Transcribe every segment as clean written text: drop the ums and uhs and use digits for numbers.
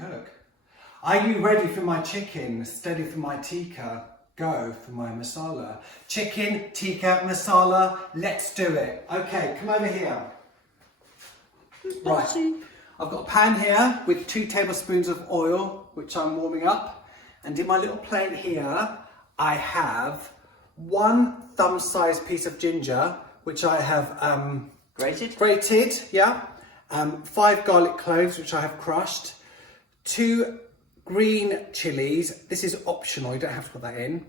cook. Are you ready for my chicken? Steady for my tikka. Go for my masala. Chicken tikka masala. Let's do it. Okay, come over here. Right. I've got a pan here with 2 tablespoons of oil, which I'm warming up. And in my little plate here, I have 1 thumb-sized piece of ginger, which I have grated, yeah. 5 garlic cloves, which I have crushed. 2 green chillies. This is optional, you don't have to put that in.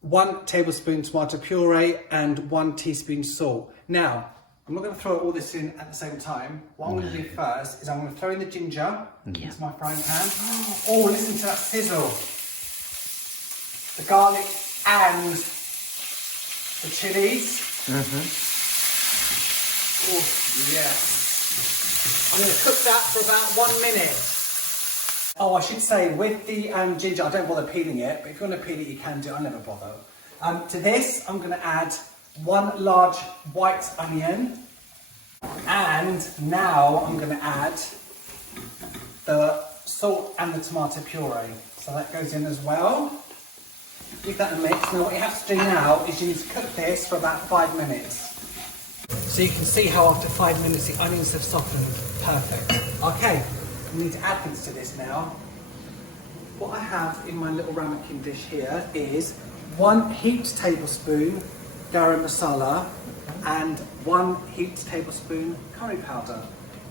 1 tablespoon tomato puree and 1 teaspoon salt. Now, I'm not going to throw all this in at the same time. What I'm going to do first is I'm going to throw in the ginger into my frying pan. Oh, listen to that sizzle. The garlic and the chillies. Oh, yes. I'm going to cook that for about 1 minute. Oh, I should say, with the ginger, I don't bother peeling it, but if you want to peel it, you can do. I never bother. To this, I'm going to add 1 large white onion, and now I'm going to add the salt and the tomato puree. So that goes in as well. Give that a mix. Now what you have to do now is you need to cook this for about 5 minutes. So you can see how after 5 minutes the onions have softened. Perfect. Okay, we need to add things to this now. What I have in my little ramekin dish here is 1 heaped tablespoon garam masala and 1 heaped tablespoon curry powder.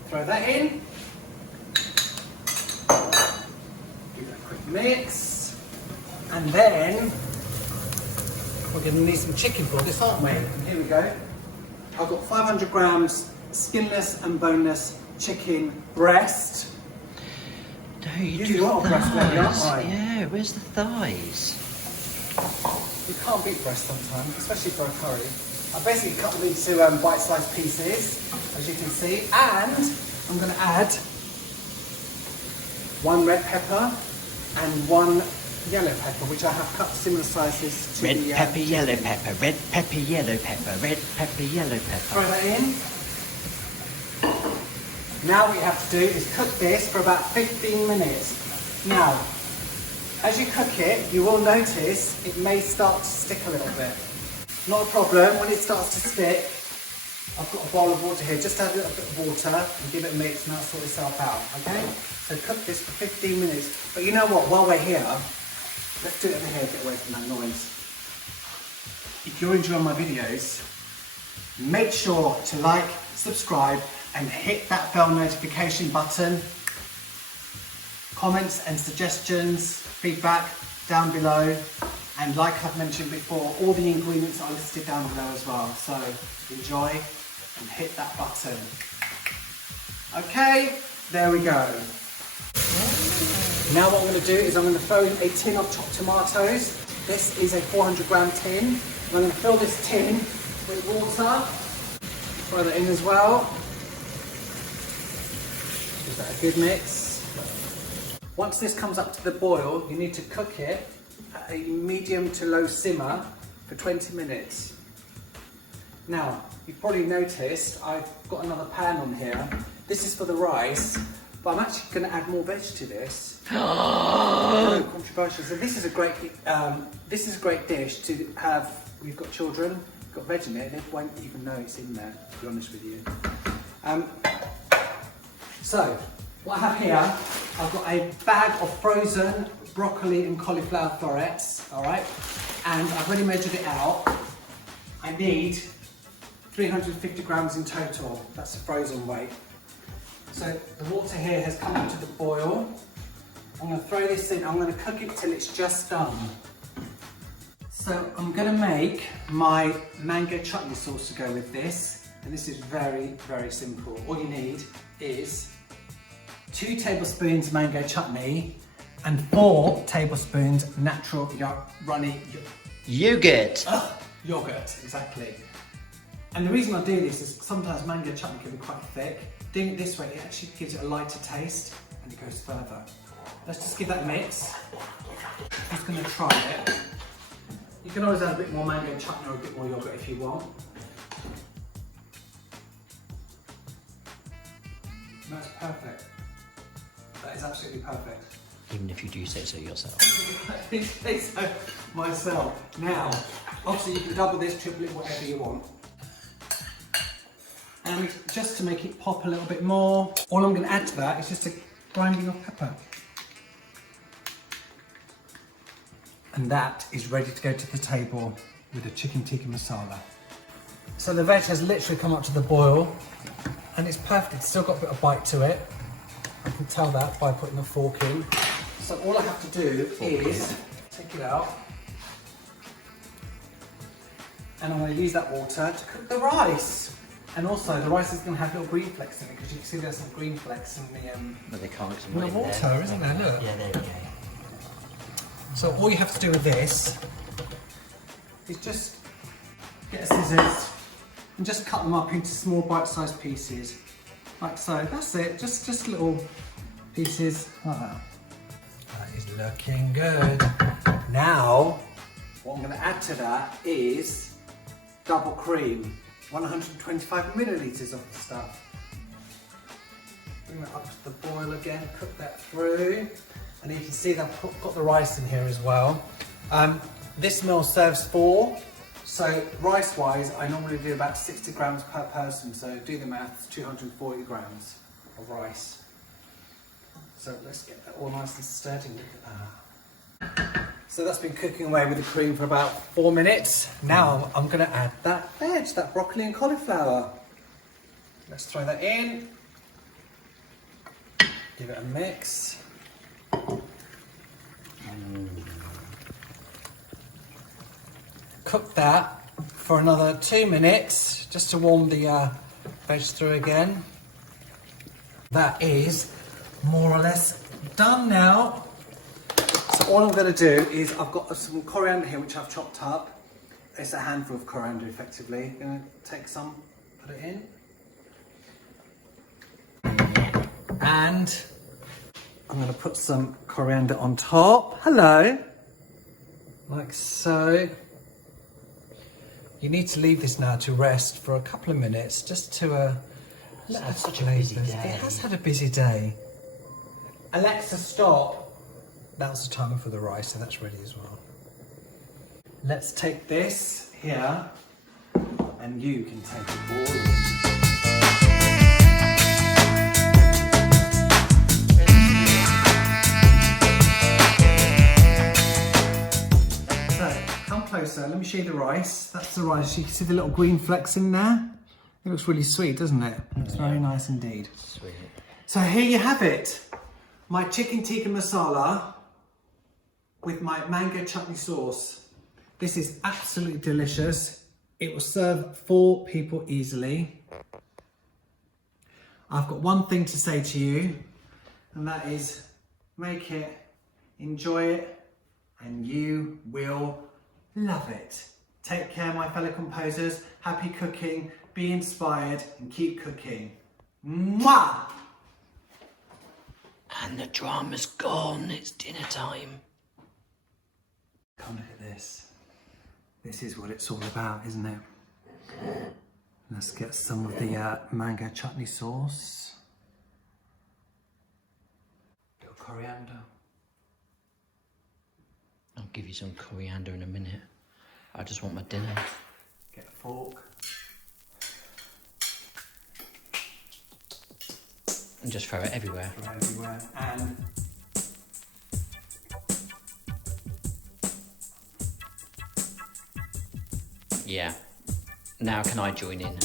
Throw that in. Give that a quick mix. And then we're going to need some chicken for this, aren't we? And here we go. I've got 500 grams skinless and boneless chicken breast. No, you do want breast, don't you? Yeah, where's the thighs? You can't beat breast sometimes, especially for a curry. I basically cut them into bite-sized pieces, as you can see, and I'm going to add 1 red pepper and 1 yellow pepper, which I have cut similar sizes to red the pepper, yellow pepper, red pepper, yellow pepper, red pepper, yellow pepper. Throw that in. Now what you have to do is cook this for about 15 minutes. Now, as you cook it, you will notice it may start to stick a little bit. Not a problem, when it starts to stick, I've got a bowl of water here. Just add a little bit of water and give it a mix and that'll sort itself out, okay? So cook this for 15 minutes. But you know what, while we're here, let's do it over here, get away from that noise. If you're enjoying my videos, make sure to like, subscribe, and hit that bell notification button. Comments and suggestions, feedback down below. And like I've mentioned before, all the ingredients are listed down below as well. So enjoy and hit that button. Okay, there we go. Now what I'm going to do is I'm going to throw in a tin of chopped tomatoes. This is a 400 gram tin. I'm going to fill this tin with water. Throw that in as well. Is that a good mix? Once this comes up to the boil, you need to cook it at a medium to low simmer for 20 minutes. Now, you've probably noticed I've got another pan on here. This is for the rice, but I'm actually going to add more veg to this. Very controversial. So this is a great dish to have. We've got children, got veg in it, they won't even know it's in there, to be honest with you. So, what I have here, I've got a bag of frozen broccoli and cauliflower florets, alright? And I've already measured it out. I need 350 grams in total. That's the frozen weight. So the water here has come up to the boil. I'm going to throw this in. I'm going to cook it till it's just done. So I'm going to make my mango chutney sauce to go with this. And this is very, very simple. All you need is 2 tablespoons mango chutney and 4 tablespoons natural runny yogurt. Yogurt, exactly. And the reason I do this is sometimes mango chutney can be quite thick. Doing it this way, it actually gives it a lighter taste and it goes further. Let's just give that a mix. I'm just going to try it. You can always add a bit more mango chutney or a bit more yogurt if you want. That's perfect. That is it's absolutely perfect. Even if you do say so yourself. I say so myself. Now, obviously you can double this, triple it, whatever you want. And just to make it pop a little bit more, all I'm going to add to that is just a grinding of pepper. And that is ready to go to the table with the chicken tikka masala. So the veg has literally come up to the boil and it's perfect. It's still got a bit of bite to it. I can tell that by putting the fork in. So all I have to do is take it out. And I'm going to use that water to cook the rice. And also the rice is going to have little green flecks in it because you can see there's some green flecks in the, But they can't in the water, isn't there? Look. Yeah, there we go. So all you have to do with this is just get a scissors and just cut them up into small bite-sized pieces. Like so, that's it, just little pieces like that. That is looking good. Now, what I'm going to add to that is double cream, 125 millilitres of the stuff. Bring that up to the boil again, cook that through. And you can see that I've got the rice in here as well. This meal serves 4. So rice-wise, I normally do about 60 grams per person. So do the maths, 240 grams of rice. So let's get that all nice and sturdy. Look at that. So that's been cooking away with the cream for about 4 minutes. Now I'm going to add that veg, that broccoli and cauliflower. Let's throw that in. Give it a mix. Cook that for another 2 minutes just to warm the veg through again. That is more or less done now. So all I'm going to do is I've got some coriander here which I've chopped up. It's a handful of coriander effectively. I'm going to take some, put it in. And I'm going to put some coriander on top. Hello. Like so. You need to leave this now to rest for a couple of minutes just to let it such a busy day. It has had a busy day. Alexa, stop. That was the timer for the rice, so that's ready as well. Let's take this here and you can take it all. Closer. Let me show you the rice. That's the rice. You can see the little green flecks in there. It looks really sweet, doesn't it? It's very nice indeed. Sweet. So here you have it. My chicken tikka masala with my mango chutney sauce. This is absolutely delicious. It will serve 4 people easily. I've got one thing to say to you, and that is make it, enjoy it, and you will love it. Take care, my fellow composers. Happy cooking, be inspired, and keep cooking. Mwah! And the drama's gone. It's dinner time. Come look at this. This is what it's all about, isn't it? Let's get some of the mango chutney sauce. Little coriander. I'll give you some coriander in a minute. I just want my dinner. Get a fork. And just throw it everywhere. Throw it everywhere. And Yeah. Now can I join in?